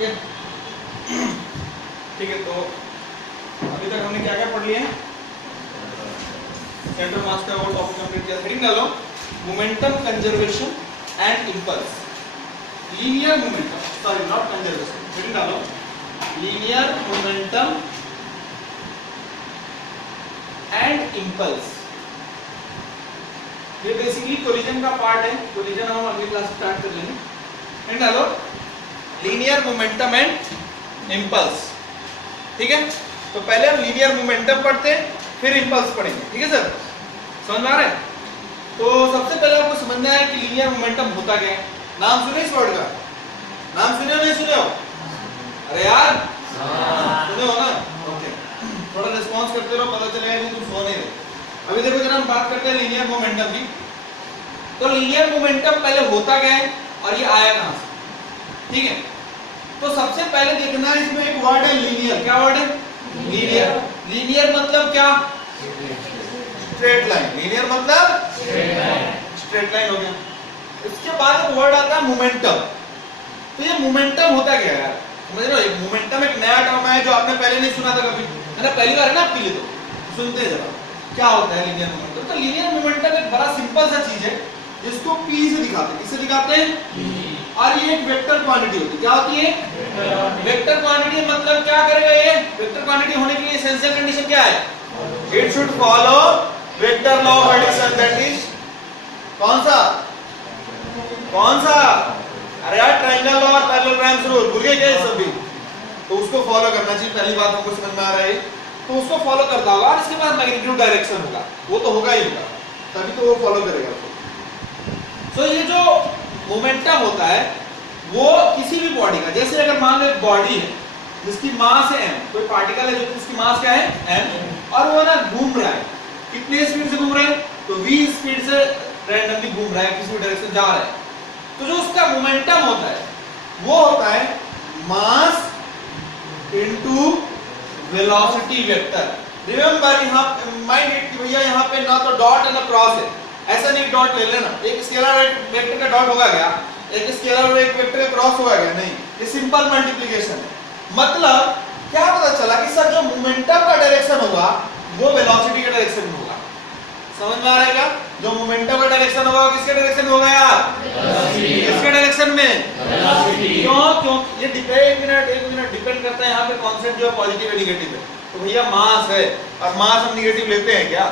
ठीक है। ठीक है, तो अभी तक हमने क्या क्या पढ़ लिया है? सेंटर मास का वो टॉपिक कंप्लीट किया। हेडिंग डालो, momentum conservation and impulse. Linear momentum, sorry not conservation, heading डालो लीनियर मोमेंटम एंड इंपल्स। ये बेसिकली कोलिजन का पार्ट है, कोलिजन हम अगली क्लास स्टार्ट कर लेंगे। हेडिंग डालो लीनियर मोमेंटम एंड इंपल्स। ठीक है, तो पहले हम लीनियर मोमेंटम पढ़ते हैं, फिर इंपल्स पढ़ेंगे। ठीक है सर, समझ में आ रहा है? तो सबसे पहले आपको समझना है कि लीनियर मोमेंटम होता क्या है। नाम सुने इस वर्ड का? नाम सुने हो नहीं सुने हो? अरे यार सुने हो ना? ओके, थोड़ा रिस्पॉन्स करते रहो, पता चलेगा कि तुम सो नहीं रहे। अभी देखो जरा हम बात करते हैं लीनियर मोमेंटम की। तो लीनियर मोमेंटम पहले होता क्या है और ये आया कहां से? ठीक है, तो सबसे पहले देखना है इसमें एक वर्ड है लीनियर। क्या वर्ड है? लीनियर। लीनियर मतलब क्या? Straight line. लीनियर मतलब स्ट्रेट लाइन हो गया। इसके बाद एक वर्ड आता है मोमेंटम। तो ये मोमेंटम होता क्या है यार? समझ रहे हो? एक मोमेंटम एक नया टर्म है जो आपने पहले नहीं सुना था कभी, है ना? पहली बार है ना आपके लिए, तो सुनते हैं जरा क्या होता है लीनियर मोमेंटम। तो लीनियर मोमेंटम एक बड़ा सिंपल सा चीज है जिसको P से दिखाते हैं। किससे दिखाते हैं? और ये एक वेक्टर क्वांटिटी होती है। क्या होती है? Vector quantity. मतलब क्या करेगा ये? वेक्टर क्वांटिटी होने के लिए एसेंशियल कंडीशन क्या है? It should follow vector law of addition. That is कौन सा? कौन सा? अरे यार ट्रायंगल लॉ और पैरेललोग्राम्स रूल भूल गए क्या ये सभी? तो उसको फॉलो करना चाहिए। पहली बात हमको समझ में आ रहा है, तो उसको फॉलो करता होगा और इसके बाद मैग्नीट्यूड डायरेक्शन होगा, वो तो होगा ही होगा, तभी तो वो फॉलो करेगा। सो ये जो मोमेंटम होता है वो किसी भी बॉडी का, जैसे अगर मान लो एक बॉडी है जिसकी मास है m, कोई पार्टिकल है जो जिसकी मास क्या है m, और वो ना घूम रहा है। कितने स्पीड से घूम रहा है? तो v स्पीड से रैंडमली घूम रहा है, किसी भी डायरेक्शन जा रहा है। तो जो उसका मोमेंटम होता है वो होता है mass into velocity vector. Remember यहाँ माइंड इट कि भैया यहाँ पे ना तो डॉट है ना क्रॉस है। ऐसा नहीं डॉट ले लेना, एक स्केलर वेक्टर का डॉट होगा क्या? एक स्केलर और एक वेक्टर का क्रॉस होगा क्या? नहीं, ये सिंपल मल्टीप्लिकेशन है। मतलब क्या पता चला कि सर जो मोमेंटम का डायरेक्शन होगा वो वेलोसिटी के डायरेक्शन में होगा। समझ में आ रहा है क्या? जो मोमेंटम का डायरेक्शन होगा किसके डायरेक्शन में होगा यार? किसके डायरेक्शन में? क्यों? क्यों ये एक मिनट डिपेंड करता है यहाँ पे कॉन्सेप्ट जो है पॉजिटिव है निगेटिव है। तो भैया मास है और मास हम निगेटिव लेते हैं क्या?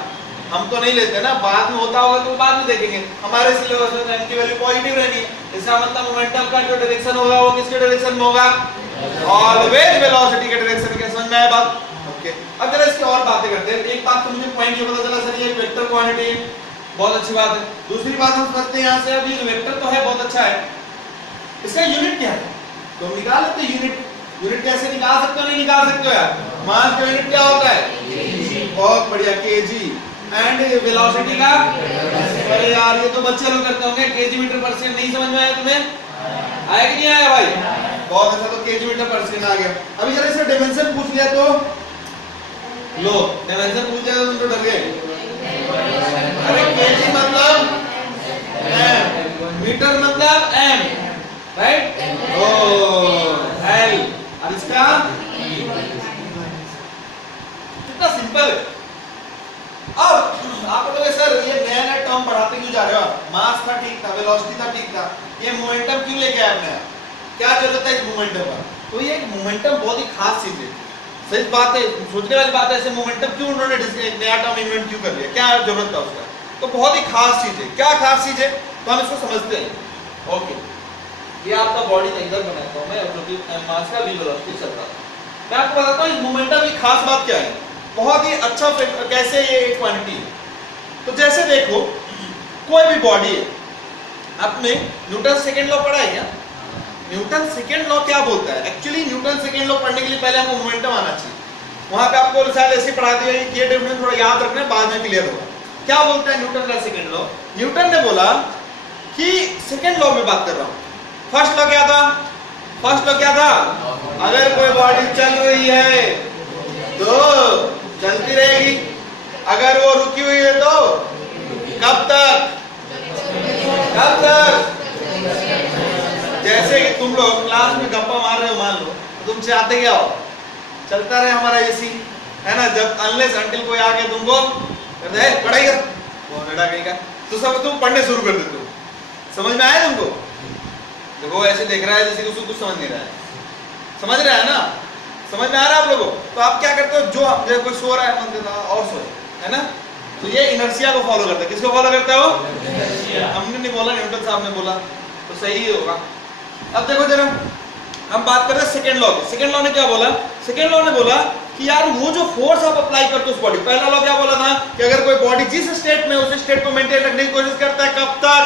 हम तो नहीं लेते ना, बाद में होता होगा तो बाद में देखेंगे। हमारे सिलेबस में m की वैल्यू पॉजिटिव रहनी है। इसका मतलब मोमेंटम का जो डायरेक्शन होगा वो किसके डायरेक्शन में होगा? ऑलवेज वेलोसिटी के डायरेक्शन के। समझ में आया बात? ओके, अब जरा इसकी और बातें करते हैं। एक बात तो मुझे पॉइंट ये पता चला सर ये वेक्टर क्वांटिटी, बहुत अच्छी बात है। दूसरी बात हम समझते हैं यहाँ से, अब ये वेक्टर तो है बहुत अच्छा है, इसका यूनिट क्या है? तो हम निकाल लेते हैं यूनिट। यूनिट कैसे निकाल सकते हो? नहीं निकाल सकते हो यार? मास का यूनिट क्या होता है? बहुत बढ़िया, केजी। एंड वेलोसिटी का? अरे यार ये तो बच्चे लोग करते होंगे, केजी मीटर पर सेकंड। नहीं समझ में आया तुम्हें? आया कि नहीं आया भाई? बहुत अच्छा, तो केजी मीटर पर सेकंड आ गया। अभी जरा इसका डायमेंशन पूछ लिया तो लो, डायमेंशन पूछ लिया तो तुम तो डर गए। अरे केजी मतलब m, मीटर मतलब m, राइट? ओ l, और इसका कितना सिंपल है। अब आप बोलोगे सर ये नया नया टर्म पढ़ाते क्यों जा रहे हो? मास था ठीक था, वेलोसिटी था ठीक था, ये मोमेंटम क्यों लेके आए आपने? क्या जरूरत है इस मोमेंटम का? तो ये मोमेंटम बहुत ही खास चीज है। सही बात है, सोचने वाली बात है, ऐसे मोमेंटम क्यों उन्होंने नया टर्म इन्वेंट क्यों कर लिया? क्या जरूरत था उसका? तो बहुत ही खास चीज है। क्या खास चीज है? तो हम इसको समझते हैं। ओके, ये आपका बॉडी इधर बनाता हूं मैं, जो कि मास का वेलोसिटी चल रहा था। मैं आपको बताता हूं इस मोमेंटम की खास बात क्या है। बहुत ही अच्छा कैसे ये एक क्वांटिटी है। तो जैसे देखो कोई भी बॉडी है, आपने न्यूटन सेकेंड लॉ पढ़ा है क्या? न्यूटन सेकेंड लॉ क्या बोलता है? एक्चुअली न्यूटन सेकेंड लॉ पढ़ने के लिए पहले हमको मोमेंटम आना चाहिए। वहां पे आपको शायद ऐसे पढ़ा दिया कि ये डेफिनेशन थोड़ा याद रखना, बाद में क्लियर होगा। क्या बोलता है न्यूटन का सेकेंड लॉ? न्यूटन ने बोला कि सेकेंड लॉ में बात कर रहा हूं। फर्स्ट लॉ क्या था? फर्स्ट लॉ क्या था? अगर कोई बॉडी चल रही है तो चलती रहेगी, अगर वो रुकी हुई है तो कब तक? कब तक? जैसे कि तुम लोग क्लास में गप्पा मार रहे हो मान लो, तुम चाहते क्या हो, चलता रहे हमारा एसी, है ना, जब अनलेस अंटिल कोई आके तुमको कहते हैं पढ़ाई कर, वो बेटा कहीं का, तो सब तुम पढ़ने शुरू कर देते हो। समझ में आया तुमको? देखो ऐसे देख रहा है जैसे कि उसको कुछ समझ नहीं रहा है, समझ रहा है ना, समझ में आ रहा है आप लोगों? तो आप क्या करते हो, जो कोई सो रहा है मन देता और सोए, है ना, तो ये इनर्शिया को फॉलो करता है। किसको फॉलो करता है वो? हमने नहीं बोला, न्यूटन साहब ने बोला, तो सही ही होगा। अब देखो जरा हम बात कर रहे हैं सेकंड लॉ की। सेकंड लॉ ने क्या बोला? सेकंड लॉ ने बोला कि यार वो जो फोर्स आप अप्लाई करते हो उस बॉडी, पहला लॉ क्या बोला था कि अगर कोई बॉडी जिस स्टेट में उस स्टेट को मेंटेन रखने की कोशिश करता है, कब तक?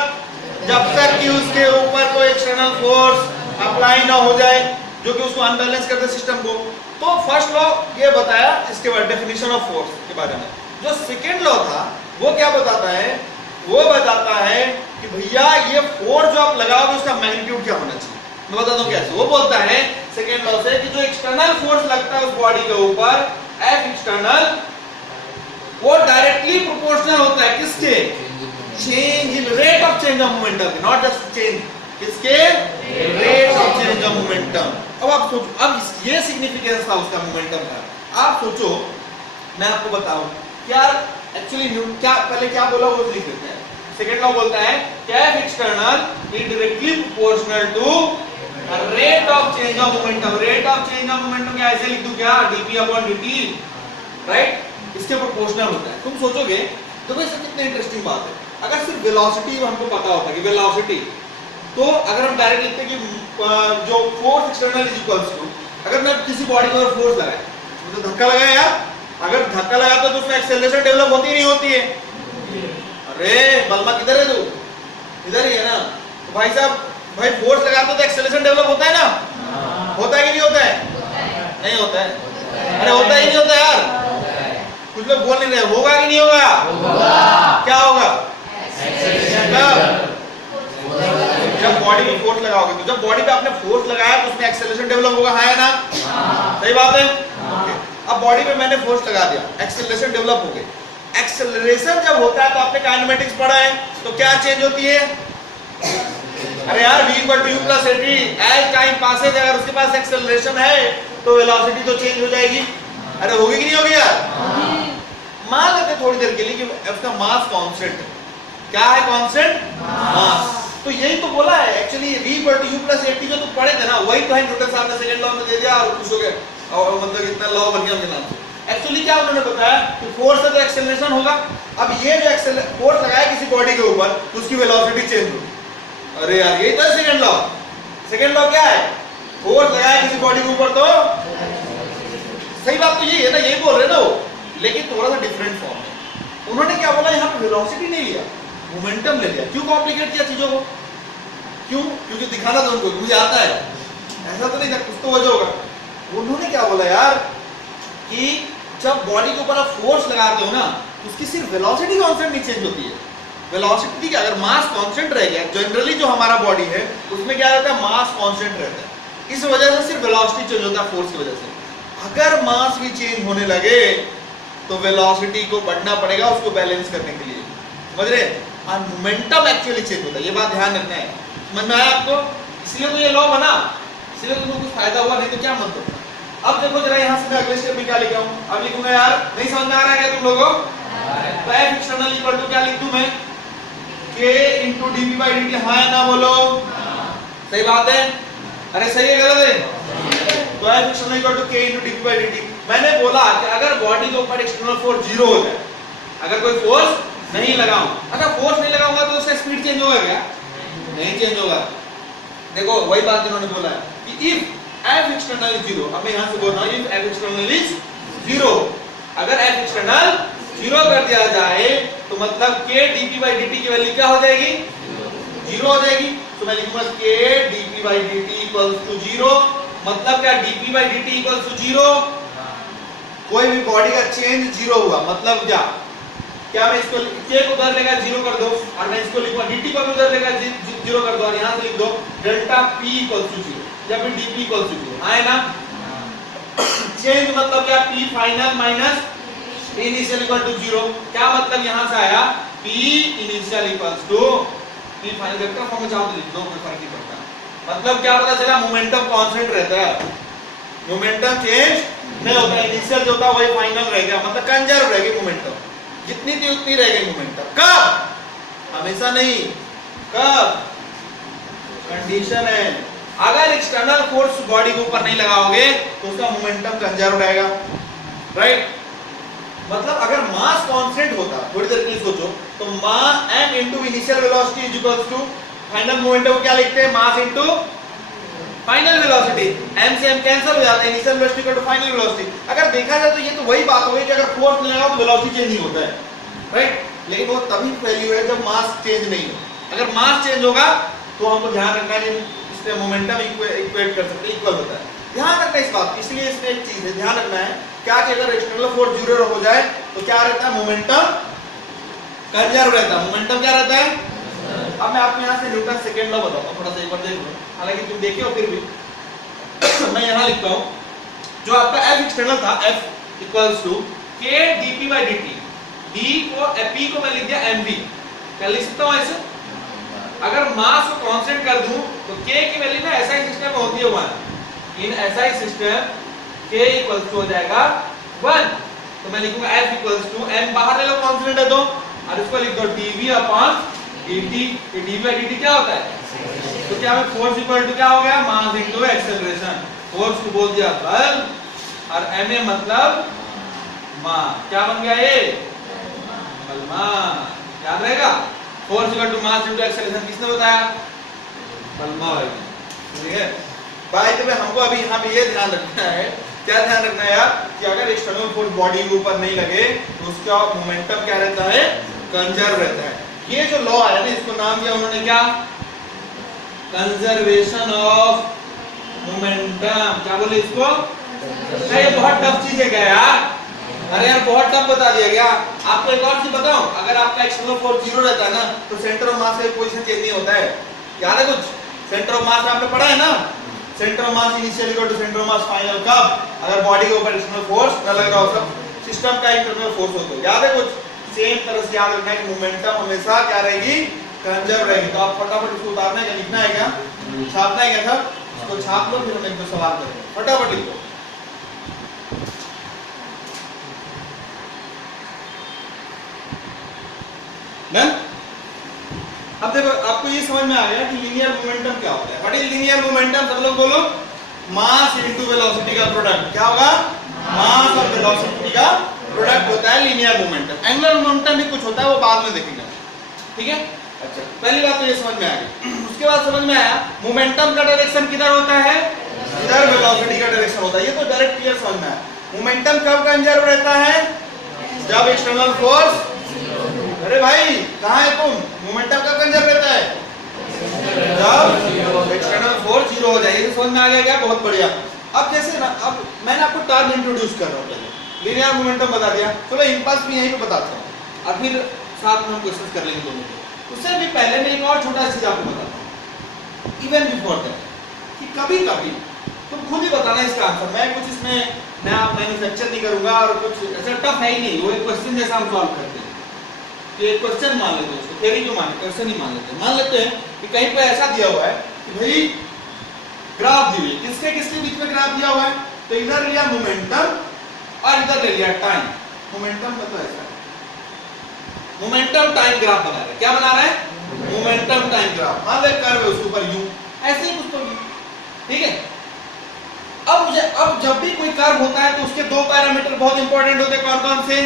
जब तक कि उसके ऊपर कोई एक्सटर्नल फोर्स अप्लाई ना हो जाए जो कि उसको अनबैलेंस करते सिस्टम को। तो फर्स्ट लॉ ये बताया, इसके बाद डेफिनेशन ऑफ फोर्स के बारे में। जो सेकंड लॉ था वो क्या बताता है? वो बताता है कि भैया ये फोर्स जो आप लगाओगे उसका मैग्नीट्यूड क्या होना चाहिए। मैं बता दूं कैसे। वो बोलता है सेकंड लॉ से कि जो एक्सटर्नल फोर्स लगता है उस बॉडी के ऊपर, एफ एक्सटर्नल, वो डायरेक्टली प्रोपोर्शनल होता है किसके? Change in rate of change of momentum, not just change, किसके? Rate of change of momentum. अब आप सोचो, अब ये सिग्निफिकेंस था उसका मोमेंटम का। आप सोचो, मैं आपको बताऊं क्या एक्चुअली क्या पहले क्या बोला वो लिख देते हैं। सेकंड लॉ बोलता है कि F external is directly proportional to rate of change of momentum. Rate of change of momentum क्या ऐसे लिख दूं क्या? dp अपॉन dt, राइट, इसके प्रोपोर्शनल होता है। तुम सोचोगे तो भाई सर कितनी इंटरेस्टिंग बात है। अगर सिर्फ वेलोसिटी हमको पता होता कि वेलोसिटी, तो अगर हम डायरेक्ट लिखते कि जो force external is equals to, अगर मैं किसी बॉडी के ऊपर फोर्स लगाया, तो धक्का लगाया यार, अगर धक्का लगाता तो उसमें एक्सेलरेशन डेवलप होती ही नहीं होती है। अरे बलमा किधर है तू? इधर ही है ना। तो भाई साहब, भाई फोर्स लगाते तो एक्सेलरेशन डेवलप होता है ना? होता है कि नहीं होता है? नहीं होता है। अरे होता ही नहीं होता यार, कुछ लोग बोल नहीं रहे। होगा कि नहीं होगा? क्या होगा? जब बॉडी पे फोर्स लगाओगे, तो जब बॉडी पे आपने फोर्स लगाया तो उसमें एक्सेलरेशन डेवलप होगा, है ना? सही बात है। अब बॉडी पे मैंने फोर्स लगा दिया, एक्सेलरेशन डेवलप हो गई। एक्सेलरेशन जब होता है तो आपने काइनेमेटिक्स पढ़ा है, तो क्या चेंज होती है? अरे यार v = u + at, as time passes अगर उसके पास एक्सेलरेशन है तो वेलोसिटी तो चेंज हो जाएगी। अरे होगी कि नहीं होगी यार? मान लेते थोड़ी देर के लिए कि उसका मास कांस्टेंट है। क्या है कांस्टेंट? मास। तो यही तो बोला है एक्चुअली, v = u + at जो तुम पढ़े थे ना, वही तो है न्यूटन साहब ने सेकंड लॉ में दे दिया और खुश हो गए, और मतलब इतना लॉ बन गया उनके नाम से। एक्चुअली क्या उन्होंने बताया कि फोर्स है तो एक्सेलरेशन होगा। अब ये जो फोर्स लगाया किसी बॉडी के ऊपर, उसकी वेलोसिटी चेंज होगी। अरे यार यही तो है सेकंड लॉ। सेकंड लॉ क्या है? फोर्स लगाया किसी बॉडी के ऊपर तो सही बात तो यही है ना, यही बोल रहे ना वो, लेकिन थोड़ा सा डिफरेंट फॉर्म में। उन्होंने क्या बोला, यहाँ पे वेलोसिटी नहीं लिया, मोमेंटम ले लिया। क्यों कॉम्प्लिकेट किया चीजों को? क्यों? क्योंकि दिखाना था उनको, मुझे आता है, ऐसा तो नहीं था, कुछ तो वजह होगा। उन्होंने क्या बोला यार कि जब बॉडी के ऊपर आप फोर्स लगाते हो ना, उसकी सिर्फ वेलोसिटी कांस्टेंट नहीं चेंज होती है। वेलोसिटी क्या, अगर मास कांस्टेंट रह गया, जनरली जो हमारा बॉडी है उसमें क्या रहता है? मास कांस्टेंट रहता है। इस वजह से सिर्फ वेलोसिटी चेंज होता है फोर्स की वजह से। अगर मास भी चेंज होने लगे तो वेलोसिटी को बढ़ना पड़ेगा उसको बैलेंस करने के लिए, समझ रहे? और मोमेंटम एक्चुअली चेंज होता है, ये बात ध्यान रखना है। समझ में आया आपको? इसलिए तो ये लॉ बना, इसलिए तुमको कुछ फायदा हुआ, नहीं तो क्या मतलब। अब देखो जरा यहाँ से मैं अगले स्टेप में क्या लिखा हूँ। अब लिखूंगा यार, नहीं समझ में आ रहा है क्या तुम लोगों? तो एफ एक्सटर्नल इक्वल टू क्या लिख दूं मैं? k × dp/dt। हाँ या ना बोलो? सही बात है? अरे सही है गलत है? तो F external equal to k × dp/dt। मैंने बोला कि अगर बॉडी के ऊपर एक्सटर्नल फोर्स 0 हो जाए, अगर कोई फोर्स नहीं लगाऊं, अगर फोर्स नहीं लगाऊंगा तो उसका स्पीड चेंज होगा क्या? नहीं चेंज होगा। देखो वही बात इन्होंने बोला है कि इफ f एक्सटर्नल इज 0, अब मैं यहां से बोल रहा हूं इफ f एक्सटर्नल इज 0, अगर f एक्सटर्नल 0 कर दिया जाए तो मतलब k dp/dt की वैल्यू क्या हो जाएगी? 0 हो जाएगी। तो मैं लिखूंगा k dp/dt = 0, मतलब क्या? dp/dt = 0। कोई भी बॉडी का चेंज 0 हुआ मतलब क्या मैं इसको k को उधर लेगा 0 कर दो, और मैं इसको लिखूंगा dt को भी उधर लेगा 0 कर दो, और यहां से लिख दो डेल्टा p = 0 या फिर dp = 0। आए ना? चेंज मतलब क्या? p final minus p initial = 0। क्या मतलब यहां से आया? p initial = p final. Vector form में चाहो तो लिख दो, कोई फर्क नहीं पड़ता। मतलब क्या पता चला? मोमेंटम कांस्टेंट रहता है। मोमेंटम चेंज नहीं होता, इनिशियल जो था वही फाइनल रह गया, मतलब कंजर्व रह गई मोमेंटम, जितनी थी उतनी रह गई मोमेंटम। कब? हमेशा नहीं, कब? कंडीशन है अगर एक्सटर्नल फोर्स बॉडी के ऊपर नहीं लगाओगे तो उसका मोमेंटम कंजर्व रहेगा, राइट? मतलब अगर मास कांस्टेंट होता, थोड़ी देर के लिए सोचो, तो mass m into initial velocity is equals to final momentum को क्या लिखते हैं? Mass into final velocity. m से m कैंसिल हो जाता है, initial velocity equal to final velocity. अगर देखा जाए तो ये तो वही बात हो गई कि अगर फोर्स नहीं लगाओ तो वेलोसिटी चेंज नहीं होता है, राइट? लेकिन वो तभी वैल्यू है जब मास चेंज नहीं हो। अगर मास चेंज होगा तो हमको ध्यान रखना है, इसमें मोमेंटम इक्वेट कर सकते, इक्वल होता है, ध्यान रखना इस बात। इसलिए इसमें एक चीज है ध्यान रखना है क्या कि अगर एक्सटर्नल फोर्स जीरो हो जाए तो क्या रहता है? मोमेंटम कंजर्व रहता है। मोमेंटम क्या रहता है? अब मैं आपको यहां से न्यूटन सेकंड लॉ बताता हूं, थोड़ा सा एक बार देख लो, हालांकि तुम देखे हो फिर भी मैं यहां लिखता हूं, जो आपका F एक्सटर्नल था, F equals to k dp by dt, d को p को मैं लिख दिया mv, क्या लिख सकता हूं ऐसे? अगर मास को कांस्टेंट कर दूं तो k की वैल्यू ना SI सिस्टम में होती है 1, in SI system k equals to हो जाएगा 1, तो मैं लिखूंगा F इक्वल्स टू m बाहर ले लो कांस्टेंट है तो, और इसको लिख दो dv अपॉन dt। ये dv by dt क्या होता है? तो क्या हमें फोर्स इक्वल टू क्या हो गया? मास इनटू एक्सेलरेशन। फोर्स को बोल दिया बल और ma मतलब मास, क्या बन गया ये? बलमा। याद रहेगा, force equal to mass into acceleration किसने बताया? बलमा भाई, ठीक है? बाय द वे हमको अभी यहां पे ये ध्यान रखना है, क्या ध्यान रखना है यार, कि अगर एक्सटर्नल फोर्स बॉडी के ऊपर नहीं लगे तो उसका मोमेंटम क्या रहता है? कंजर्व रहता है। ये जो लॉ है ना, इसको नाम दिया उन्होंने क्या? Conservation of momentum. क्या बोले इसको? ये बहुत टफ चीज है क्या यार? अरे यार बहुत टफ बता दिया गया। आपको एक और चीज बताऊं, अगर आपका एक्सटर्नल फोर्स जीरो रहता है ना तो सेंटर ऑफ मास का पोजीशन चेंज नहीं होता है। याद है कुछ? सेंटर ऑफ मास आपने पढ़ा है ना, centre of mass initial equal to centre of mass final. कब? अगर बॉडी के ऊपर एक्सटर्नल फोर्स न लग रहा हो, सब सिस्टम का इंटरनल फोर्स हो तो। याद है कुछ? सेम तरह से याद रखना है कि मोमेंटम हमेशा क्या रहेगी? कंजर्व रहेगी। तो आप फटाफट इसको उतारना है, क्या लिखना है, क्या छापना है, क्या सब इसको छाप लो, फिर हम एक दो सवाल करेंगे, फटाफट लिखो। डन? अब देखो आपको ये समझ में आ गया कि लीनियर मोमेंटम क्या होता है। What is linear momentum? सब लोग बोलो। मास इनटू वेलोसिटी का प्रोडक्ट। क्या होगा? मास और वेलोसिटी का प्रोडक्ट होता है लीनियर मोमेंटम। एंगुलर मोमेंटम भी कुछ होता है, वो बाद में देखेंगे, ठीक है? अच्छा, पहली बात तो ये समझ में आ गई। उसके बाद समझ में आया मोमेंटम का डायरेक्शन किधर होता है? इधर वेलोसिटी का डायरेक्शन होता है। ये तो डायरेक्ट क्लियर समझ में आया। मोमेंटम कब कंजर्व रहता है? जब एक्सटर्नल फोर्स, अरे भाई कहां है तुम? मोमेंटम कब कंजर्व रहता है? जब एक्सटर्नल फोर्स जीरो हो जाए। ये समझ में आ गया क्या? बहुत बढ़िया। अब जैसे ना, अब मैंने आपको टर्म इंट्रोड्यूस कर रहा हूं, पहले लीनियर मोमेंटम बता दिया, चलो इंपल्स भी यहीं पे बताता हूं, और फिर साथ में हम क्वेश्चन कर लेंगे दोनों के। उससे भी पहले मैं एक और छोटा सा चीज आपको बताता हूं, इवन बिफोर दैट, कि कभी कभी तुम खुद ही बताना इसका आंसर। मैं कुछ इसमें नया मैन्युफैक्चर नहीं करूंगा, और कुछ ऐसा टफ है ही नहीं, वो एक क्वेश्चन जैसा हम सॉल्व करते हैं। तो एक क्वेश्चन मान लेते हैं, उसको थ्योरी क्यों माने, क्वेश्चन ही मान लेते हैं। मान लेते हैं कि कहीं पर ऐसा दिया हुआ है कि भाई ग्राफ दी हुई, किसके किसके बीच में ग्राफ दिया हुआ है, तो इधर लिया मोमेंटम और इधर ले लिया टाइम। मोमेंटम मतलब ऐसा, मोमेंटम टाइम ग्राफ बना रहा है। क्या बना रहा है? Momentum time graph. मान ले कर्व है उसके ऊपर यू, ऐसे ही कुछ तो, ठीक है? अब जब भी कोई कर्व होता है तो उसके दो पैरामीटर बहुत इंपॉर्टेंट होते हैं। कौन कौन से?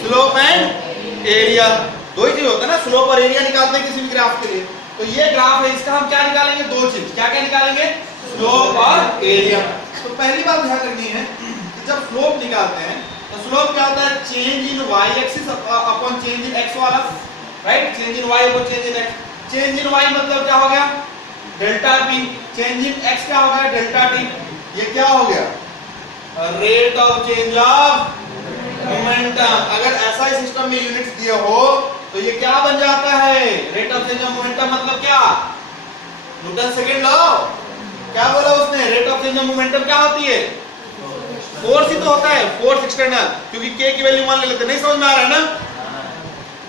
Slope and area. दो ही चीज होता है ना, स्लोप और एरिया निकालते हैं किसी भी ग्राफ के लिए। तो ये ग्राफ है, इसका हम क्या निकालेंगे? दो चीज। क्या क्या निकालेंगे? स्लोप और एरिया। तो पहली बात ध्यान रखनी है, जब स्लोप निकालते हैं तो स्लोप क्या होता है? Change in Y axis upon change in X वाला, right? Change in Y upon change in X. Change in Y मतलब क्या हो गया? Delta P. Change in X क्या हो गया? Delta T. ये क्या हो गया? Rate of change of momentum. अगर ऐसा ही सिस्टम में यूनिट्स दिए हो तो ये क्या बन जाता है? Rate of change of momentum मतलब क्या? Newton second law. क्या बोला उसने? Rate of change of momentum क्या होती है? फोर्स ही तो होता है, फोर्स एक्सटर्नल, क्योंकि k की वैल्यू मान लेते। नहीं समझ में आ रहा है ना?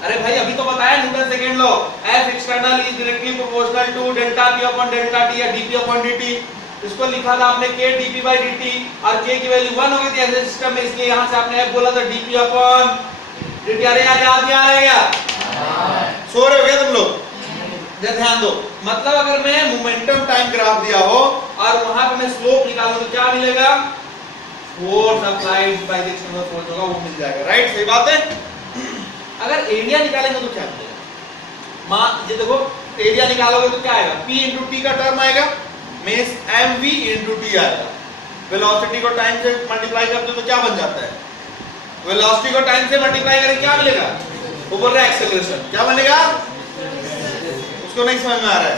अरे भाई अभी तो बताया Newton second law, F external is directly proportional to delta p upon delta t या dp अपॉन dt। इसको लिखा था आपने k dp by dt और k की वैल्यू 1 हो गई थी ऐसे सिस्टम में, इसलिए यहां से आपने f बोला था dp upon dt। अरे यार याद नहीं आ रहा है क्या? सो रहे हो क्या तुम लोग? ध्यान दो, मतलब अगर मैं मोमेंटम टाइम ग्राफ दिया हो और वहां पे मैं स्लोप निकालूं तो क्या मिलेगा? Force applied by the external force होगा, वो मिल जाएगा। राइट, सही बात है। अगर एरिया निकालेंगे तो क्या मिलेगा? मान ये देखो, एरिया निकालोगे तो क्या आएगा? p into t का टर्म आएगा, मींस mv into t आएगा। वेलोसिटी को टाइम से मल्टीप्लाई करते तो क्या बन जाता है? वेलोसिटी को टाइम से मल्टीप्लाई करें क्या मिलेगा? वो बोल रहा है एक्सेलरेशन। क्या बनेगा? उसको नहीं समझ में आ रहा है?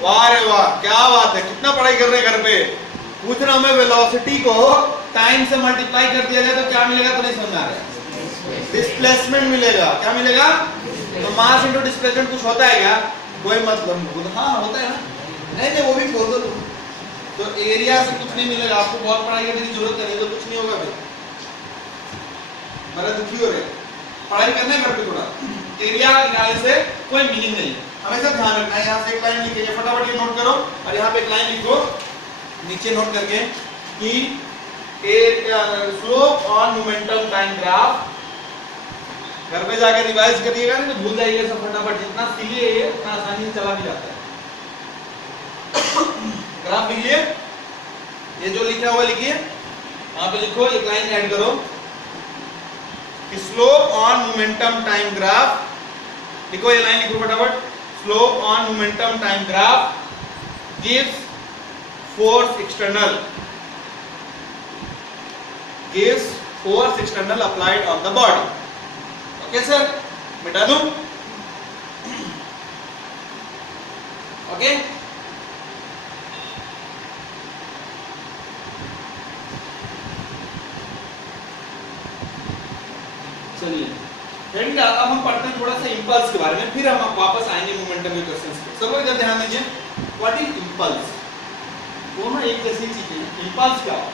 वाह रे वाह, क्या बात है, कितना पढ़ाई कर रहे हैं घर पे। पूछ रहा हूं मैं, वेलोसिटी को टाइम से मल्टीप्लाई कर दिया जाए तो क्या मिलेगा? तो नहीं समझ में आ रहा है? डिस्प्लेसमेंट मिलेगा। क्या मिलेगा? तो मास इनटू डिस्प्लेसमेंट कुछ होता है क्या? कोई मतलब नहीं। हाँ होता है ना? नहीं वो भी बोल दो तुम। तो एरिया से कुछ नहीं मिलेगा आपको, बहुत पढ़ाई करने की जरूरत नहीं, तो कुछ नहीं होगा फिर। मेरा दुखी हो रहे, पढ़ाई करना है घर पे थोड़ा। एरिया निकालने से कोई मीनिंग नहीं है, हमेशा ध्यान रखना है। यहाँ से एक लाइन लिखिए, फटाफट ये नोट करो, और यहाँ पे एक लाइन लिखो नीचे नोट करके कि slope on momentum time graph. घर पे जाके रिवाइज करिएगा, नहीं तो भूल जाइएगा सब फटाफट। जितना सीखिए उतना आसानी से चला भी जाता है। ग्राफ लिखिए, ये जो लिखा हुआ लिखिए, यहाँ पे लिखो, एक लाइन ऐड करो कि slope on momentum time graph. लिखो, ये लाइन लिखो फटाफट। Slope on momentum time graph gives force external applied on the body. Okay sir, मिटा दूं? ओके, चलिए फ्रेंड, अब हम पढ़ते हैं थोड़ा सा इंपल्स के बारे में, फिर हम वापस आएंगे मोमेंटम के क्वेश्चंस पे। सब लोग इधर ध्यान दीजिए। What is impulse? दोनों एक जैसी चीजें हैं। इंपल्स क्या होता है?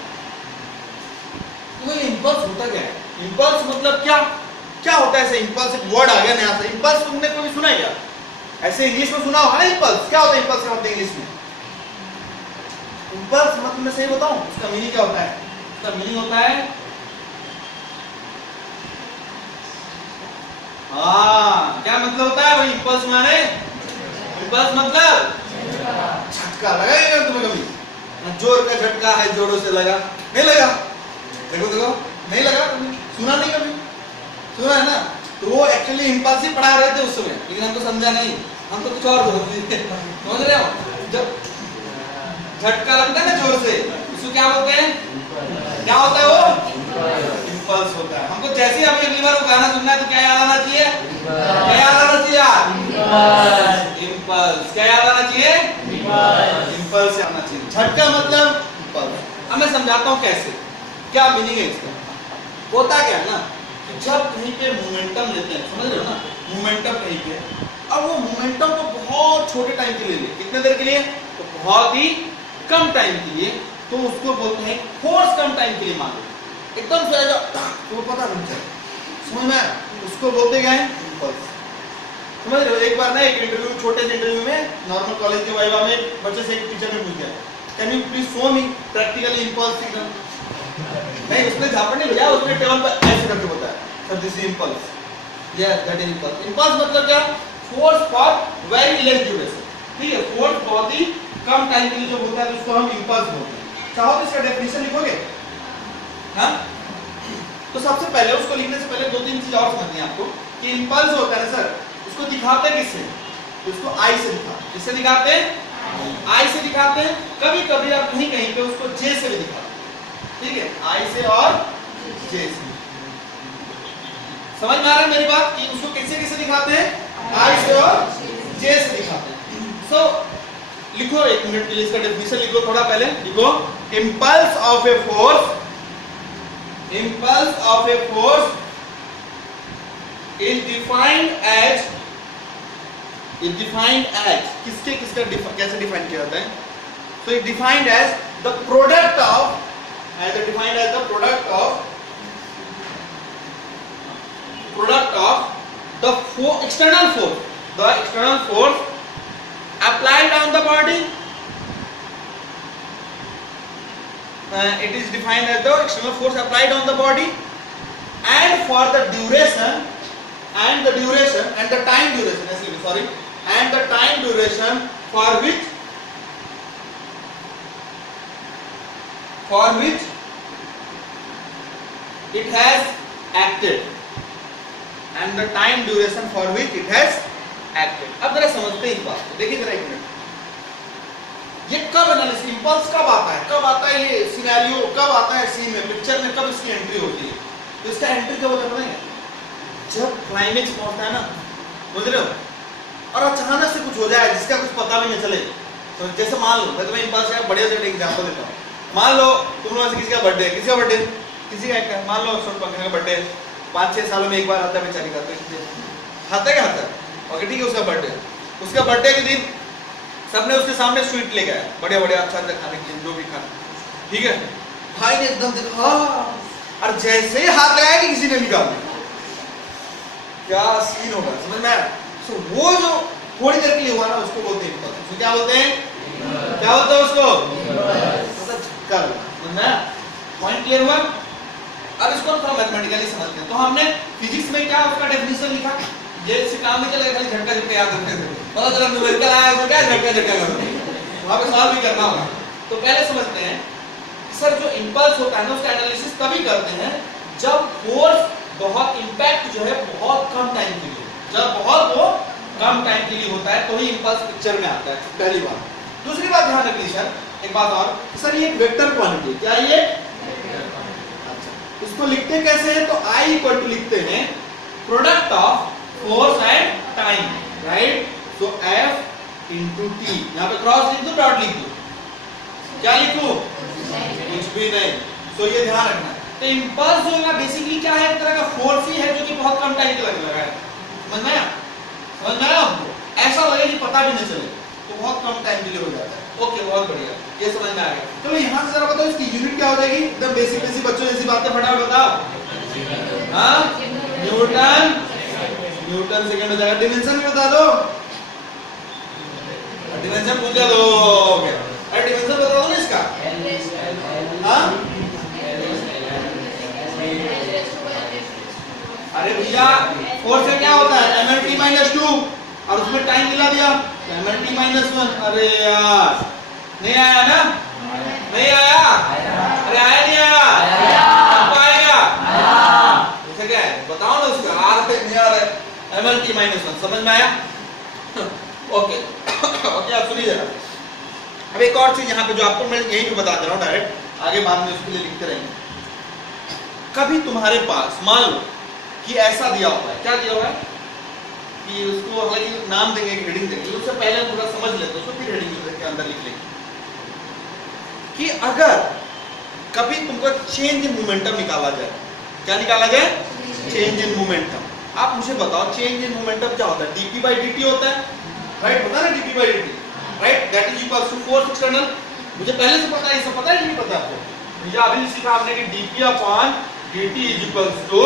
तो ये इंपल्स होता क्या है? इंपल्स मतलब क्या क्या होता है? ऐसे इंपल्स एक वर्ड आ गया नया सा। इंपल्स तुमने कभी सुना है क्या? ऐसे इंग्लिश में सुना होगा ना इंपल्स। क्या होता है इंपल्स का मतलब इंग्लिश में? इंपल्स मतलब मैं सही बताऊं, उसका मीनिंग क्या होता है? उसका मीनिंग होता है, हाँ क्या मतलब होता है भाई इंपल्स माने? इंपल्स मतलब झटका। लगाएगा तुम्हें कभी? जोर का झटका है, जोरों से लगा, नहीं लगा? देखो देखो, नहीं लगा कभी? सुना नहीं कभी? सुना है ना? तो वो एक्चुअली इंपल्स ही पढ़ा रहे थे उस समय, लेकिन हमको समझा नहीं, हम तो कुछ और बोलते। समझ रहे हो? जब झटका लगता है ना जोर से, उसको क्या बोलते हैं? क्या होता है वो? इंपल्स होता है। हमको जैसे ही अभी अगली बार वो गाना सुनना है तो क्या याद आना चाहिए? क्या याद आना चाहिए यार? इंपल्स। क्या याद आना चाहिए? इंपल्स आना चाहिए। झटका मतलब इंपल्स। अब मैं समझाता हूँ कैसे, क्या मीनिंग है इसका। होता क्या है ना, जब कहीं पे मोमेंटम लेते हैं, समझ रहे हो ना, मोमेंटम कहीं पे, अब वो मोमेंटम को बहुत छोटे टाइम के लिए ले, कितने देर के लिए? तो बहुत ही कम टाइम के लिए, तो उसको बोलते हैं फोर्स। कम टाइम के लिए मान लो एकदम से आएगा तो पता नहीं चल, समझ में? उसको बोलते क्या है? इंपल्स। समझ रहे हो? एक बार ना एक इंटरव्यू, छोटे से इंटरव्यू में, नॉर्मल कॉलेज के वाइवा में, बच्चे से एक टीचर ने पूछ दिया, can you please show me practically impulse signal? नहीं, उसने झापड़ नहीं बजाया, उसने टेबल पर ऐसे करके बताया, sir this is impulse. Yes, that is impulse. Impulse मतलब क्या? Force for very less duration. ठीक है, फोर्स बहुत ही कम टाइम के लिए जो होता है तो उसको हम इंपल्स बोलते हैं। चाहो तो इसका डेफिनेशन लिखोगे? हाँ, तो सबसे पहले उसको लिखने से पहले दो तीन चीज और समझनी है आपको कि इंपल्स होता है ना सर, उसको दिखाते हैं किससे? उसको आई से दिखाते हैं। किससे दिखाते हैं? आई से दिखाते हैं। कभी कभी आप कहीं कहीं पे उसको जे से भी दिखाते हैं। ठीक है, आई से और जे से। समझ में आ रहा है मेरी बात कि उसको किससे किससे दिखाते हैं? आई से और जे से दिखाते हैं। सो लिखो, एक मिनट के लिए इसका डेफिनेशन लिखो। थोड़ा पहले लिखो, impulse of a force, impulse of a force is defined as किसके किसका कैसे डिफाइन किया जाता है? so it defined as the product of the external force applied on the body it is defined as the external force applied on the body, and for the duration and the time duration for which it has acted, and the time duration for which it has acted. अब जरा समझते हैं इस बात को, देखिए जरा एक मिनट, ये कब एनालिसिस इंपल्स कब आता है ये सिनेरियो कब आता है सीन में, पिक्चर में कब इसकी एंट्री होती है? तो इसका एंट्री कब होता है? जब क्लाइमेक्स पहुंचता है ना, समझ रहे हो, और अचानक से कुछ हो जाए जिसका कुछ पता भी नहीं चले। तो जैसे मान लो, मैं तुम्हें इंपल्स का बढ़िया से एग्जांपल देता हूँ। मान लो तुम लोगों से किसी का बर्थडे, किसी का एक, मान लो सोन पंखा का बर्थडे 5-6 सालों में एक बार आता है बेचारी का, तो आता है ओके ठीक है, उसका बर्थडे के दिन सबने उसके सामने स्वीट ले गया, बढ़िया अच्छा खाने के लिए जो भी खाना, ठीक है। भाई ने एकदम देखा, और जैसे ही हाथ लगाया कि किसी ने निकाल दिया, क्या सीन होगा, समझ में आया? तो वो जो थोड़ी देर के लिए हुआ ना, उसको बोलते हैं इंपल्स। उसको क्या बोलते हैं उसको? झटका लगा, समझ में आया? पॉइंट क्लियर हुआ? अब इसको थोड़ा मैथमेटिकली समझते हैं। तो हमने फिजिक्स में क्या उसका डेफिनेशन लिखा, जैसे काम नहीं चलेगा, खाली झटका याद रखने से पता चला न्यूमेरिकल आया तो क्या झटका करना, वहां पे सॉल्व भी करना होगा। तो पहले समझते हैं सर, जो इंपल्स होता है ना, उसका एनालिसिस तभी करते हैं जब फोर्स बहुत इंपैक्ट जो है बहुत कम टाइम के लिए, जब बहुत वो कम टाइम के लिए होता है, तो ही इंपल्स पिक्चर में आता है, पहली बात। दूसरी बात ध्यान रखनी सर, एक बात और, सर ये एक वेक्टर क्वांटिटी, क्या ये? इसको लिखते कैसे हैं? तो I इक्वल टू लिखते हैं product of force and time, right? So F into T, यहाँ पे क्रॉस लिख दो, डॉट लिख दो, क्या लिखूं? कुछ भी नहीं। सो ये ध्यान रखना। तो इंपल्स जो है बेसिकली क्या है, एक तरह का फोर्स ही है जो कि बहुत कम टाइम के लिए लगा है, समझ में आया आपको? ऐसा लगे कि पता भी नहीं चले, तो बहुत कम टाइम के लिए हो जाता है। ओके, बहुत बढ़िया, ये समझ में आ गया। चलो यहाँ से जरा बताओ इसकी यूनिट क्या हो जाएगी, एकदम बेसिक बच्चों जैसी बातें फटाफट बताओ। हाँ, न्यूटन सेकंड हो जाएगा। डिमेंशन भी बता दो, डिमेंशन पूछ दो, अरे डिमेंशन बता दो ना इसका। हाँ, अरे भैया फोर्स का क्या होता है? mLT-2, और उसमें टाइम मिला दिया mLT-1। अरे यार नहीं आया ना, नहीं आया, अरे आया नहीं आया, आपको आएगा? ऐसा क्या है बताओ ना, उसका आ रहा है नहीं आ रहा है, mLT-1, समझ में आया? ओके ओके, आप सुनिए जरा। अब एक और चीज यहाँ पे जो आपको मैं यहीं पे बता दे रहा हूँ डायरेक्ट, आगे बाद में उसके लिए लिखते रहेंगे। कभी तुम्हारे पास मान लो कि ऐसा दिया हुआ है, क्या दिया हुआ है कि उसको हालांकि नाम देंगे, हेडिंग देंगे, उससे पहले हम थोड़ा समझ लेते हैं, उसको फिर हेडिंग के अंदर लिख लेंगे कि अगर कभी तुमको चेंज इन मोमेंटम निकाला जाए, क्या निकाला जाए? Change in momentum. आप मुझे बताओ चेंज इन मोमेंटम क्या होता है? dp/dt होता है, राइट? होता है ना dp/dt, right? That is equal to force external. मुझे पहले से पता है, ये सब पता है कि नहीं पता आपको? मुझे अभी सीखा हमने कि dp/dt is equal to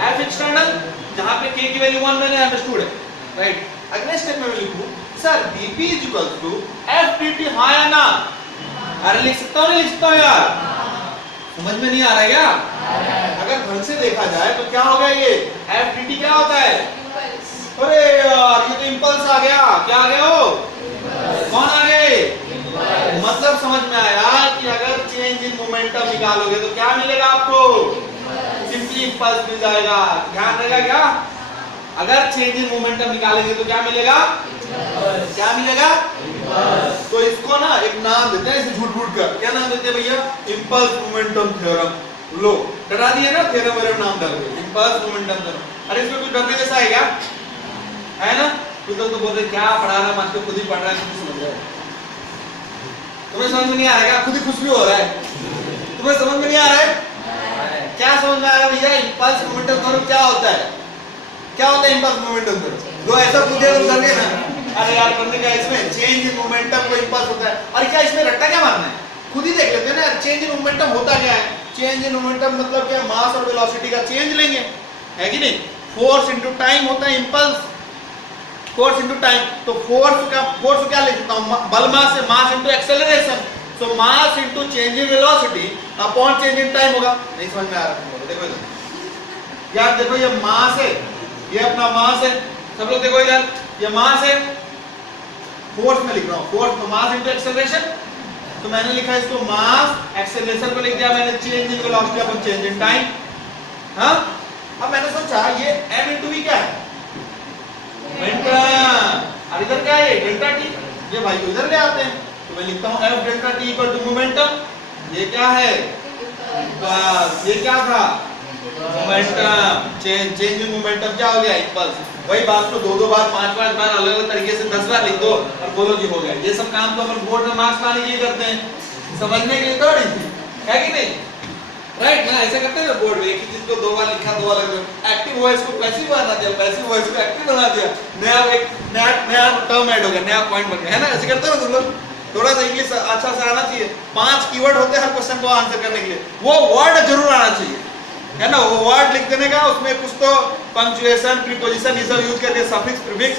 F external, जहां पे k की वैल्यू 1 मैंने अंडरस्टूड है, राइट? अगले स्टेप में मैं लिखूं sir dp is equal to F dt, हां या ना? अरे लिख सकता हूं, नहीं लिख सकता हूं यार? समझ में नहीं आ रहा है क्या? अगर ढंग से देखा जाए तो क्या हो गया, ये F dt क्या होता है? अरे यार ये तो इंपल्स आ गया। क्या आ गया? वो कौन आ गए? मतलब समझ में आया कि अगर चेंज इन मोमेंटम निकालोगे तो क्या मिलेगा आपको? सिंपली इंपल्स मिल जाएगा। ध्यान रहेगा क्या? अगर चेंज इन मोमेंटम निकालेंगे तो क्या मिलेगा? क्या मिलेगा? तो इसको ना एक नाम देते हैं, इसे झूठ झूठ कर क्या नाम देते हैं भैया? Impulse momentum theorem. लो डरा दिया ना, थ्योरम मेरा नाम डाल के इंपल्स मोमेंटम थ्योरम। अरे इसमें कुछ डरने जैसा है क्या? है ना? कुछ लोग तो बोल रहे क्या पढ़ा रहा है, मान के खुद ही पढ़ रहा है, तुम समझ रहे हो? तुम्हें समझ में नहीं आ रहा है? खुद ही खुश भी हो रहा है। तुम्हें समझ में नहीं आ रहा है? क्या समझ में आ रहा है भैया? इंपल्स मोमेंटम थ्योरम क्या होता है? क्या होता है इंपल्स मोमेंटम थ्योरम? जो ऐसा पूछे तो करने ना, अरे यार करने का इसमें चेंज इन मोमेंटम को इंपल्स होता है। और क्या इसमें रट्टा क्या मारना है? खुद ही देख लेते हैं ना। चेंज इन मोमेंटम होता क्या है? चेंज इन मोमेंटम मतलब क्या? मास और वेलोसिटी का चेंज लेंगे, है कि नहीं? फोर्स इनटू टाइम होता है इंपल्स, फोर्स इनटू टाइम। तो फोर्स क्या ले सकता हूं? बल मास से, मास into acceleration. So mass into change in velocity upon change in time होगा। नहीं समझ में आ रहा? देखो इधर यार, देखो ये मास है, ये अपना मास है, सब लोग देखो इधर, ये मास है, फोर्स में लिख रहा हूँ, फोर्स तो मास इनटू एक्सेलरेशन, तो मैंने लिखा है इसको मास, एक्सेलरेशन को लिख दिया मैंने change in velocity upon change in time. हाँ, अब मैंने सोचा ये m इनटू v क्या है? मोमेंटम। और इधर क्या है? Delta T. ये भाई को इधर ले आते हैं, तो मैं लिखता हूँ f delta t equal to momentum. ये क्या है? बस ये क्या था? मोमेंटम। चेंज इन मोमेंटम क्या हो गया? इम्पल्स। वही बात को दो बार, पांच बार अलग अलग तरीके से 10 बार लिख दो और बोलो कि हो गया। ये सब काम तो अपन बोर्ड में मार्क्स लाने के लिए करते हैं, समझने के लिए थोड़ी है कि नहीं? राइट ना, ऐसा करते हैं ना बोर्ड में, एक ही चीज को 2 बार लिखा, 2 अलग एक्टिव वॉइस को पैसिव बना दिया, पैसिव वॉइस को एक्टिव बना दिया, नया टर्म ऐड हो गया, नया पॉइंट बन गया, है ना? ऐसे करते हो तुम लोग? थोड़ा सा इंग्लिश अच्छा से आना चाहिए। 5 कीवर्ड होते हैं हर क्वेश्चन को आंसर करने के लिए, वो वर्ड जरूर आना चाहिए, है ना? वो वर्ड लिख देने का, उसमें कुछ तो पंक्चुएशन, प्रीपोजिशन ये सब यूज करके, सफिक्स, प्रीफिक्स,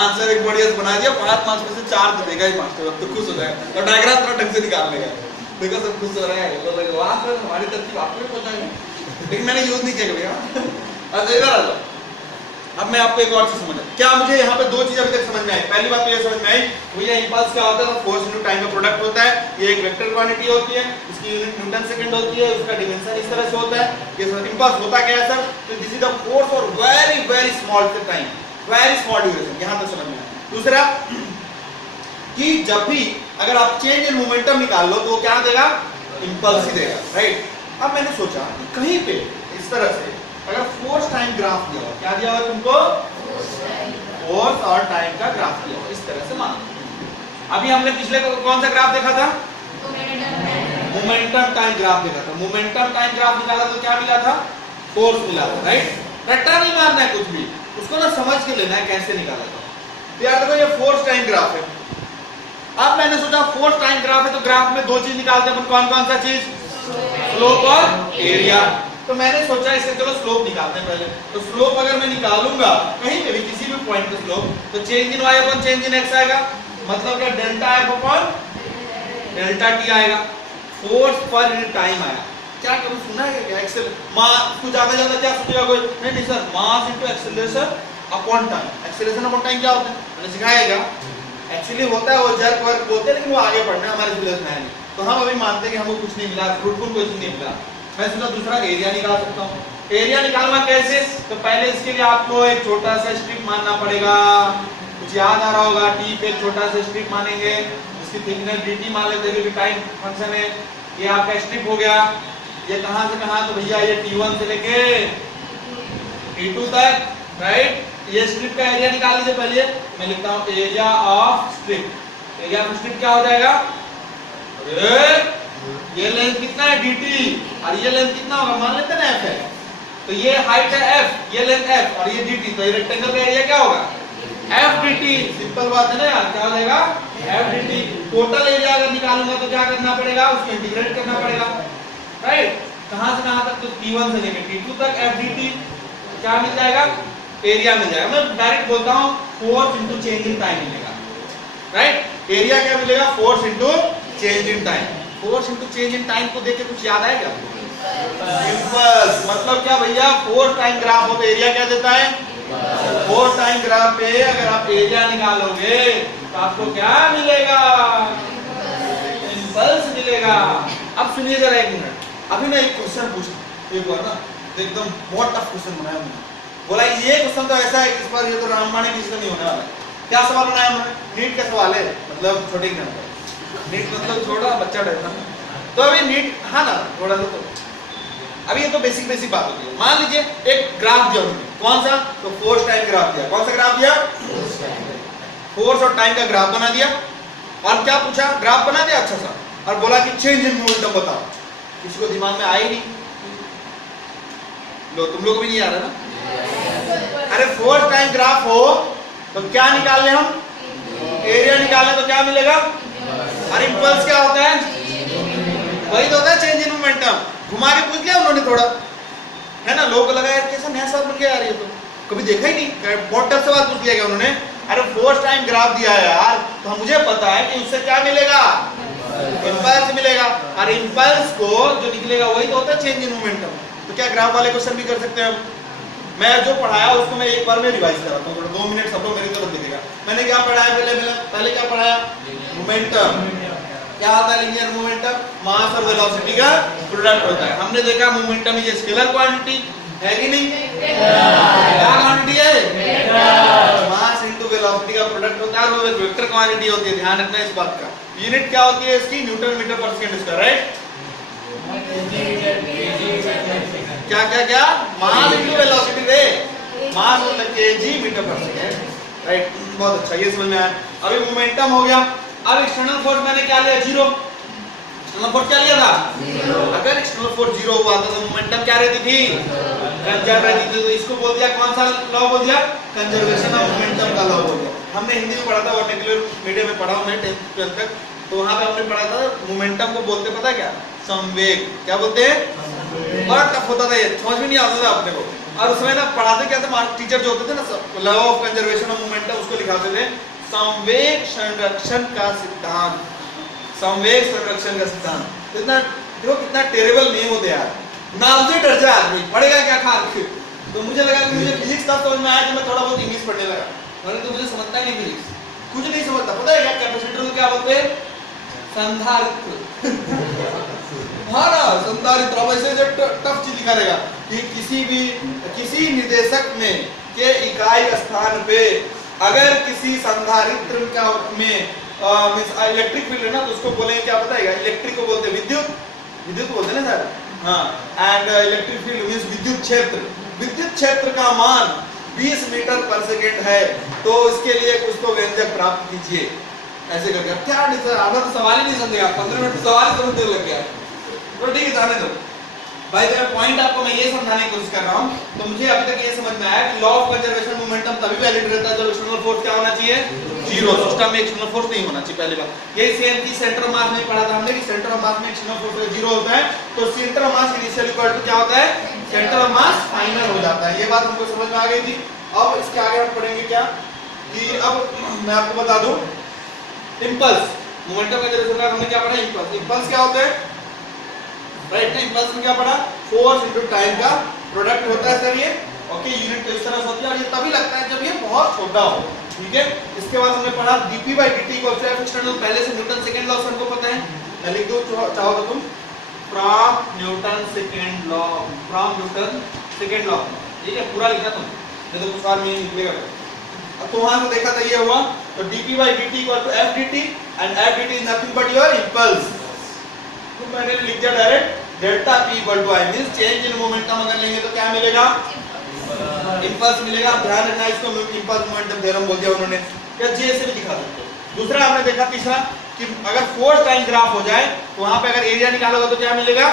आंसर एक बढ़िया बना दिया। 5 मार्क्स में से 4 तो देगा ही मास्टर, अब तो खुश हो जाएगा और डायग्राम थोड़ा ढंग से निकाल लेगा। देखो सब खुश हो रहे हैं, तो लगे वाह सर हमारी तरफ आपको भी पता है, लेकिन मैंने यूज नहीं किया कभी। अब इधर आ जाओ, अब मैं आपको एक और चीज समझा। क्या मुझे यहाँ पे 2 चीजें अभी तक समझ में आई? पहली बात तो ये समझ में आई, वो ये इंपल्स क्या होता है? फोर्स इनटू टाइम का प्रोडक्ट होता है। ये एक वेक्टर क्वांटिटी होती है, इसकी यूनिट न्यूटन सेकंड होती है, उसका डिमेंशन इस तरह से होता है। ये इंपल्स होता क्या है सर? तो दिस इज द फोर्स और very very small time, very small duration, यहाँ तक समझ में आया। दूसरा कि जब भी अगर आप चेंज इन मोमेंटम निकाल लो तो वो क्या देगा? इंपल्स ही देगा, राइट? अब मैंने सोचा कहीं पे इस तरह से अगर फोर्स टाइम ग्राफ दिया हो, क्या दिया हुआ तुमको? फोर्स और टाइम का ग्राफ दिया हो, इस तरह से मान। अभी हमने पिछले कौन सा ग्राफ देखा था? मोमेंटम टाइम ग्राफ देखा था। मोमेंटम टाइम ग्राफ निकाला तो क्या मिला था? फोर्स मिला था, राइट? रट्टा नहीं मारना है कुछ भी, उसको ना समझ के लेना है कैसे निकाला था। तो यार देखो ये फोर्स टाइम ग्राफ है। अब मैंने सोचा फोर्स टाइम ग्राफ है तो ग्राफ में 2 चीज निकालते हैं, कौन कौन सा चीज? स्लोप और एरिया। तो मैंने सोचा इससे चलो स्लोप निकालते हैं पहले। तो स्लोप अगर मैं निकालूंगा कहीं पे भी किसी भी पॉइंट पे स्लोप, तो change in Y upon change in x आएगा, मतलब क्या? Delta F upon delta t आएगा। फोर्स पर यूनिट टाइम आया। क्या कभी सुना है क्या? एक्सेल मास को ज्यादा क्या सोचेगा कोई? नहीं सर, मास into acceleration upon time. Acceleration upon time क्या होता है? मैंने सिखाया क्या? एक्चुअली होता है वो जर्क वर्क बोलते हैं, लेकिन वो आगे पढ़ना हमारे सिलेबस में है नहीं। तो हम अभी मानते हैं कि हमको कुछ नहीं मिला, फ्रूटफुल कोई चीज नहीं मिला। मैं सोचा दूसरा एरिया निकाल सकता हूँ। एरिया निकालना कैसे? तो पहले इसके लिए आपको एक छोटा सा स्ट्रिप मानना पड़ेगा। कुछ याद आ रहा होगा, टी पे एक छोटा सा स्ट्रिप मानेंगे, इसकी थिकनेस dt मान लेते हैं क्योंकि टाइम फंक्शन है। ये आपका स्ट्रिप हो गया। ये कहां से कहां? तो भैया ये t1 से लेके t2 तक, राइट? ये स्ट्रिप का एरिया निकाल लीजिए पहले। मैं लिखता हूं area of strip. Area of strip क्या हो जाएगा? ये लेंथ कितना है? dt, और ये लेंथ कितना होगा? मान लेते हैं ना f है, तो ये हाइट है f, ये लेंथ f और ये dt, तो ये रेक्टेंगल का एरिया क्या होगा? f dt। सिंपल बात है ना यार, क्या हो जाएगा? f dt। टोटल एरिया अगर निकालूंगा तो क्या करना पड़ेगा? उसको इंटीग्रेट करना पड़ेगा, राइट? कहां से कहां तक? तो t1 से लेके t2 तक f dt क्या मिल जाएगा? एरिया मिल जाएगा। मैं डायरेक्ट बोलता हूं force into change in time मिलेगा, राइट? एरिया क्या मिलेगा? Force into change in time. Force into change in time को देख के कुछ याद आया क्या? इंपल्स। मतलब क्या भैया? फोर्स टाइम ग्राफ हो तो एरिया क्या देता है? फोर्स टाइम ग्राफ पे अगर आप एरिया निकालोगे तो आपको क्या मिलेगा? इंपल्स मिलेगा। अब सुनिए जरा एक मिनट, अभी मैं एक क्वेश्चन पूछता एक बार ना, एकदम बहुत टफ क्वेश्चन बनाया मैंने। बोला ये क्वेश्चन तो ऐसा है, इस पर ये तो रामबाण किसी का नहीं होने वाला। क्या सवाल बनाया हमने? नीट का सवाल है, मतलब छोटे एग्जाम का। नीट मतलब छोटा बच्चा डरता है, तो अभी नीट, हाँ ना, थोड़ा सा तो अभी ये तो बेसिक बात होती है। मान लीजिए एक ग्राफ दिया उन्होंने, कौन सा? तो फोर्स टाइम ग्राफ दिया। कौन सा ग्राफ दिया? फोर्स और टाइम का ग्राफ बना दिया। और क्या पूछा? ग्राफ बना दिया अच्छा सा, और बोला कि चेंज इन मोमेंटम बताओ। किसी को दिमाग में आया ही नहीं। लो तुम लोग भी नहीं आ रहा ना? अरे फोर्स टाइम ग्राफ हो तो क्या निकाल ले हम? एरिया निकाले तो क्या मिलेगा? और इंपल्स क्या होता है? वही तो होता है चेंज इन मोमेंटम। घुमा के पूछ लिया उन्होंने थोड़ा, है ना? लोगों को लगा यार कैसा नया सवाल बन गया यार, ये तो कभी देखा ही नहीं, बहुत टफ सवाल पूछ लिया गया उन्होंने। अरे फोर्स टाइम ग्राफ दिया है यार, तो मुझे पता है कि उससे क्या मिलेगा? इंपल्स मिलेगा, और इंपल्स को जो निकलेगा वही तो होता है चेंज इन मोमेंटम। तो क्या ग्राफ वाले क्वेश्चन भी कर सकते हैं हम? मैं जो पढ़ाया उसको मैं एक बार में रिवाइज कराता हूँ, 2 मिनट सब लोग मेरी तरफ देखिएगा। मैंने क्या पढ़ाया पहले क्या पढ़ाया? मोमेंटम। क्या होता है लीनियर मोमेंटम? मास और वेलोसिटी का प्रोडक्ट होता है। हमने देखा मोमेंटम इज स्केलर क्वांटिटी, है कि नहीं? क्या क्वांटिटी है? मास इनटू वेलोसिटी का प्रोडक्ट होता है, और वो एक वेक्टर क्वांटिटी होती है। ध्यान रखना इस बात का। यूनिट क्या होती है इसकी? न्यूटन मीटर पर सेकंड स्क्वायर, राइट? क्या क्या क्या? मास इनटू वेलोसिटी रे, मास मतलब केजी मीटर पर सेकंड, राइट? बहुत अच्छा, ये समझ में आया। अभी मोमेंटम हो गया। अब एक्सटर्नल फोर्स मैंने क्या लिया? 0। एक्सटर्नल फोर्स क्या लिया था? 0। अगर एक्सटर्नल फोर्स 0 हुआ था तो मोमेंटम क्या रहती थी? कंजर्व रहती थी। तो इसको बोल दिया, कौन सा लॉ बोल दिया? कंजर्वेशन ऑफ मोमेंटम का लॉ बोल दिया। हमने हिंदी में पढ़ा था, वर्नाक्युलर मीडियम में पढ़ा हूं मैं 10th 12th तक। तो वहां पे हमने पढ़ा था मोमेंटम को बोलते पता क्या? संवेग। क्या बोलते हैं? बड़ा टफ होता था ये, समझ में नहीं आता था अपने को। और उसमें ना पढ़ाते क्या थे टीचर जो होते थे ना, law of conservation of momentum उसको लिखाते थे संवेग संरक्षण का सिद्धांत। संवेग संरक्षण का सिद्धांत। इतना देखो कितना टेरेबल नेम होते यार, नाम से डर जाए आदमी, पढ़ेगा क्या खा? तो मुझे लगा कि मुझे फिजिक्स तब समझ में आया कि मैं थोड़ा बहुत इंग्लिश पढ़ने लगा, वरना तो मुझे समझता ही नहीं फिजिक्स, कुछ नहीं समझता। पता है क्या कैपेसिटर को क्या बोलते हैं? संधारित्र। हाँ ना, संधारित्र। अब ऐसे टफ चीज लिखा रहेगा कि किसी निर्देशक में के इकाई स्थान पे अगर किसी संधारित्र का में इलेक्ट्रिक फील्ड है ना, तो उसको बोलेंगे क्या? पता है? इलेक्ट्रिक को बोलते हैं विद्युत बोलते हैं ना सर। हाँ, एंड इलेक्ट्रिक फील्ड मींस विद्युत क्षेत्र। विद्युत क्षेत्र का मान 20 मीटर पर सेकेंड है, तो इसके लिए कुछ तो व्यंजक प्राप्त कीजिए। ऐसे करके क्या नहीं सर, आधा तो सवाल ही नहीं समझेगा, 15 मिनट सवाल ही समझने लग गया। तो ठीक है, जाने दो भाई। मेरा पॉइंट आपको मैं ये समझाने की कोशिश कर रहा हूँ। तो मुझे अभी तक ये समझ में आया कि लॉ ऑफ कंजर्वेशन मोमेंटम तभी वैलिड रहता है जब एक्सटर्नल फोर्स क्या होना चाहिए? 0। सिस्टम में एक्सटर्नल फोर्स नहीं होना चाहिए, पहली बात। यही सेम की सेंटर ऑफ मास में पढ़ा था हमने कि सेंटर ऑफ मास में एक्सटर्नल फोर्स 0 होता है, तो centre of mass initial equal to क्या होता है? सेंटर ऑफ मास फाइनल हो जाता है। ये बात हमको समझ में आ गई थी। अब इसके आगे हम पढ़ेंगे क्या कि अब मैं आपको बता दूं इंपल्स। मोमेंटम कंजर्वेशन का हमने क्या पढ़ा? इंपल्स। इंपल्स क्या होता है? राइट ना, इंपल्स में क्या पढ़ा? फोर्स इनटू टाइम का प्रोडक्ट होता है सर ये। ओके, यूनिट तो इस तरह से होती है, और ये तभी लगता है जब ये बहुत छोटा हो। ठीक है, इसके बाद हमने पढ़ा dp/dt को F एक्सटर्नल, पहले से न्यूटन सेकंड लॉ सबको पता है। मैं लिख दूं चाहो तो तुम, from Newton second law, from Newton second law. ठीक है, पूरा लिखा तुम, नहीं तो कुछ और में निकलेगा। अब तो वहां से देखा था ये हुआ, तो dp/dt = F dt and F dt is nothing but your impulse. तो मैंने लिख दिया direct delta p = I means change in momentum. अगर लेंगे तो क्या मिलेगा? इंपल्स मिलेगा। ध्यान रखना, इसको इंपल्स मोमेंटम थ्योरम बोल दिया उन्होंने, या जे से भी दिखा सकते हो। दूसरा हमने देखा, तीसरा कि अगर फोर्स टाइम ग्राफ हो जाए तो वहां पे अगर एरिया निकालोगे तो क्या मिलेगा?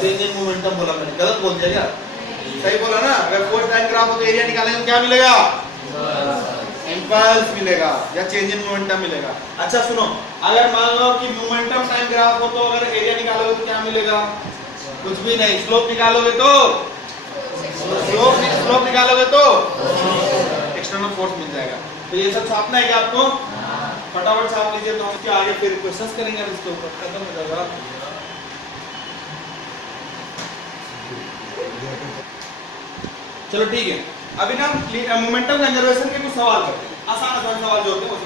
चेंज इन मोमेंटम बोला मैंने, गलत बोल दिया क्या? सही बोला ना? अगर फोर्स टाइम ग्राफ हो तो एरिया निकालेंगे तो क्या मिलेगा? इंपल्स मिलेगा या चेंज इन मोमेंटम मिलेगा। अच्छा सुनो, अगर मान लो कि मोमेंटम टाइम ग्राफ हो तो अगर एरिया निकालोगे तो क्या मिलेगा? कुछ भी नहीं। स्लोप निकालोगे तो स्लोप निकालोगे तो एक्सटर्नल फोर्स मिल जाएगा। तो ये सब छापना है क्या आपको? फटाफट छाप लीजिए, तो हम इसके आगे फिर क्वेश्चंस करेंगे। अब इसके ऊपर खत्म हो जाएगा। चलो ठीक है, अभी ना मोमेंटम कंजर्वेशन के कुछ सवाल करते हैं, आसान आसान सवाल जो होते हैं वो